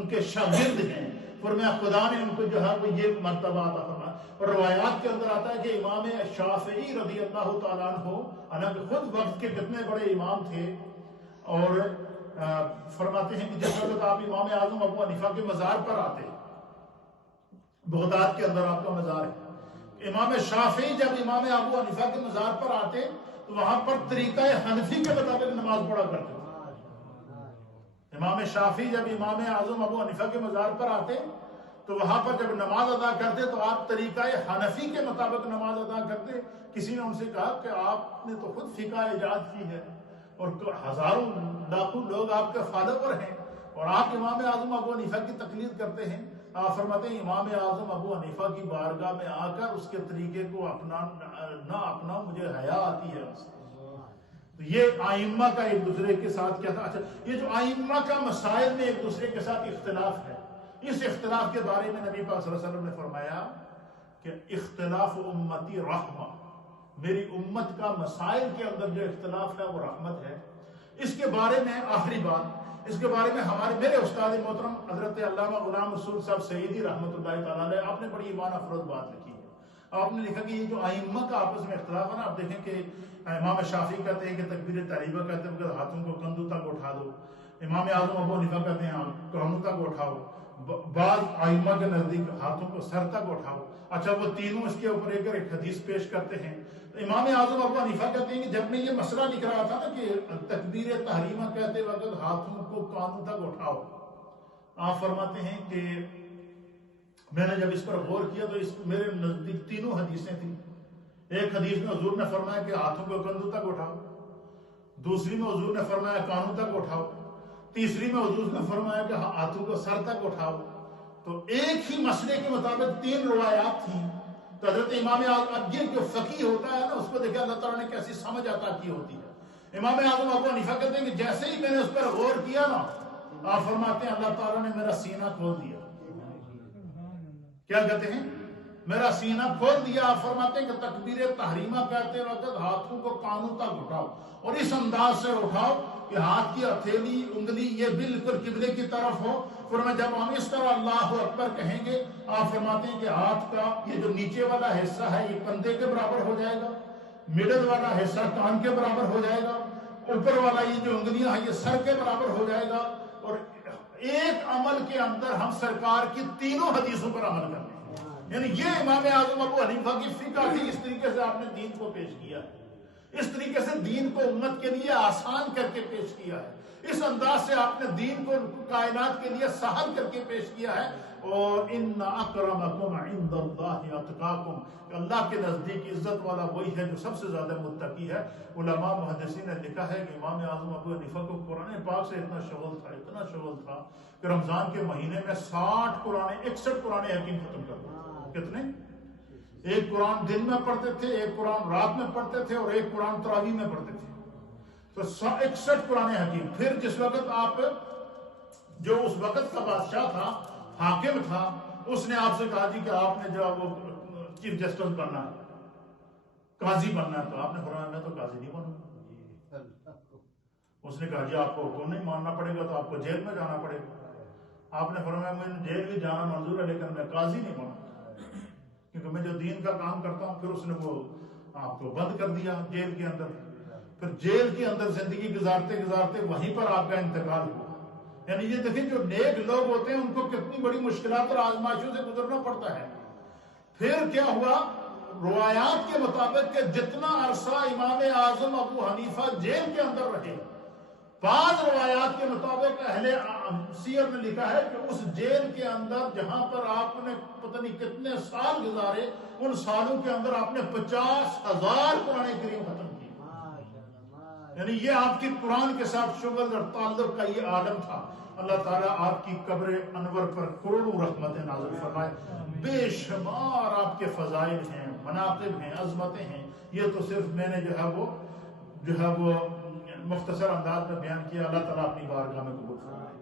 ان کے شاگرد ہیں، فرمایا خدا نے ان کو جو ہے وہ یہ مرتبہ عطا فرمایا۔ اور روایات کے اندر آتا ہے کہ امام شافعی رضی اللہ تعالیٰ عنہ حالانکہ خود وقت کے کتنے بڑے امام تھے، اور فرماتے ہیں کہ جس وقت آپ امام اعظم ابو حنیفہ کے مزار پر آتے، بغداد کے اندر آپ کا مزار ہے، امام شافعی جب امام ابو حنیفہ کے مزار پر آتے تو وہاں پر طریقہ حنفی کے مطابق نماز پڑھا کرتے تھے۔ امام شافعی جب امام اعظم ابو حنیفہ کے مزار پر آتے تو وہاں پر جب نماز ادا کرتے تو آپ طریقہ حنفی کے مطابق نماز ادا کرتے۔ کسی نے ان سے کہا کہ آپ نے تو خود فقہ ایجاد کی ہے اور ہزاروں لاکھوں لوگ آپ کے فالوور ہیں اور آپ امام اعظم ابو حنیفہ کی تقلید کرتے ہیں۔ آپ فرماتے ہیں امام اعظم ابو حنیفہ کی بارگاہ میں آ کر اس کے طریقے کو اپنا مجھے حیا آتی ہے اس سے۔ تو یہ آئمہ کا ایک دوسرے کے ساتھ کیا تھا؟ اچھا، یہ جو آئمہ کا مسائل میں ایک دوسرے کے ساتھ اختلاف ہے، اس اختلاف کے بارے میں نبی پاک صلی اللہ علیہ وسلم نے فرمایا کہ اختلاف امتی رحمہ، میری امت کا مسائل کے اندر جو اختلاف ہے وہ رحمت ہے۔ اس کے بارے میں آخری بات، اس کے بارے میں میرے استاد محترم حضرت علامہ غلام رسول صاحب سعیدی رحمۃ اللہ تعالیٰ علیہ آپ نے بڑی ایمان افروز بات لکھی ہے۔ آپ نے لکھا کہ یہ جو ائمہ کا آپس میں اختلاف ہے نا، آپ دیکھیں کہ امام شافعی کہتے ہیں کہ تکبیر تحریمہ کہتے ہیں کہ ہاتھوں کو کندھوں تک اٹھا دو، امام اعظم ابو حنیفہ کہتے ہیں کانوں تک اٹھاؤ، بعض ائمہ کے نزدیک ہاتھوں کو سر تک اٹھاؤ۔ اچھا، وہ تینوں اس کے اوپر ایک حدیث پیش کرتے ہیں۔ امام اعظم ابو حنیفہ کہتے ہیں کہ جب میں یہ مسئلہ لکھ رہا تھا نا کہ تکبیر تحریمہ کہتے وقت ہاتھوں کو کانوں تک اٹھاؤ، آپ فرماتے ہیں کہ میں نے جب اس پر غور کیا تو میرے نزدیک تینوں حدیثیں تھیں۔ ایک حدیث میں حضور نے فرمایا کہ ہاتھوں کو کندھوں تک اٹھاؤ، دوسری میں حضور نے فرمایا کانوں تک اٹھاؤ، تیسری میں حضور نے فرمایا کہ ہاتھوں کو سر تک اٹھاؤ۔ تو ایک ہی مسئلے کے مطابق تین روایات تھیں۔ تو حضرت امام اعظم، یہ جو فقیہ ہوتا ہے نا، اس کو دیکھیں اللہ تعالیٰ نے کیسی سمجھ عطا کی ہوتی ہے۔ امام اعظم ابو حنیفہ کہتے ہیں کہ جیسے ہی میں نے اس پر غور کیا نا، آپ فرماتے ہیں اللہ تعالیٰ نے میرا سینہ کھول دیا۔ کیا کہتے ہیں؟ میرا سینہ کھول دیا۔ آپ فرماتے ہیں کہ تکبیر تحریمہ کہتے وقت ہاتھوں کو کانوں تک اٹھاؤ اور اس انداز سے اٹھاؤ کہ ہاتھ کی ہتھیلی انگلی یہ بالکل قبلے کی طرف ہو۔ فرمایا جب ہم اس طرح اللہ اکبر کہیں گے، آپ فرماتے ہیں کہ ہاتھ کا یہ جو نیچے والا حصہ ہے یہ کندھے کے برابر ہو جائے گا، مڈل والا حصہ کان کے برابر ہو جائے گا، اوپر والا یہ جو انگلیاں ہیں یہ سر کے برابر ہو جائے گا۔ اور ایک عمل کے اندر ہم سرکار کی تینوں حدیثوں پر عمل کرتے ہیں۔ یعنی یہ امام اعظم ابو حنیفہ کی فقہ تھی، اس طریقے سے آپ نے دین کو پیش کیا ہے، اس طریقے سے دین کو امت کے لیے آسان کر کے پیش کیا ہے، اس انداز سے آپ نے دین کو کائنات کے لیے سہل کر کے پیش کیا ہے۔ اور ان اکرمکم عند اللہ اتقاکم، اللہ کے نزدیک عزت والا وہی ہے جو سب سے زیادہ متقی ہے۔ علماء محدثین نے لکھا ہے کہ امام اعظم ابو حنیفہ کو قرآن پاک سے اتنا شغل تھا کہ رمضان کے مہینے میں 61 قرآن حکیم ختم کر دیتے۔ کتنے؟ ایک قرآن دن میں پڑھتے تھے، ایک قرآن رات میں پڑھتے تھے اور ایک قرآن تراویح میں پڑھتے تھے۔ تو 61 قرآن حکیم۔ پھر جس وقت آپ جو اس وقت کا بادشاہ تھا، حاکم تھا، اس نے آپ سے کہا جی کہ آپ نے جو وہ چیف جسٹس بننا ہے، قاضی بننا ہے، تو آپ نے فرمایا میں تو قاضی نہیں بنوں۔ اس نے کہا جی آپ کو حکم نہیں ماننا پڑے گا تو آپ کو جیل میں جانا پڑے گا۔ آپ نے فرمایا مجھے جیل بھی جانا منظور ہے لیکن میں قاضی نہیں بنوں، کیونکہ میں جو دین کا کام کرتا ہوں۔ پھر اس نے وہ آپ کو بند کر دیا جیل کے اندر۔ پھر جیل کے اندر زندگی گزارتے گزارتے وہیں پر آپ کا انتقال ہوا۔ یعنی یہ دیکھیں جو نیک لوگ ہوتے ہیں ان کو کتنی بڑی مشکلات اور آزمائشوں سے گزرنا پڑتا ہے۔ پھر کیا ہوا؟ روایات کے مطابق کہ جتنا عرصہ امام اعظم ابو حنیفہ جیل کے اندر رہے، بعض روایات کے مطابق اہل سیر نے لکھا ہے کہ اس جیل کے اندر جہاں پر آپ نے پتہ نہیں کتنے سال گزارے، ان سالوں کے اندر آپ نے 50,000 قرآن کریم ختم کیے۔ یعنی یہ آپ کی قرآن کے ساتھ شغل اور تعلق کا یہ عالم تھا۔ اللہ تعالیٰ آپ کی قبر انور پر کروڑوں رحمتیں نازل فرمائے۔ بے شمار آپ کے فضائل ہیں، مناقب ہیں، عظمتیں ہیں۔ یہ تو صرف میں نے جو ہے وہ مختصر انداز میں بیان کیا۔ اللہ تعالیٰ اپنی بارگاہ میں قبول فرمائے۔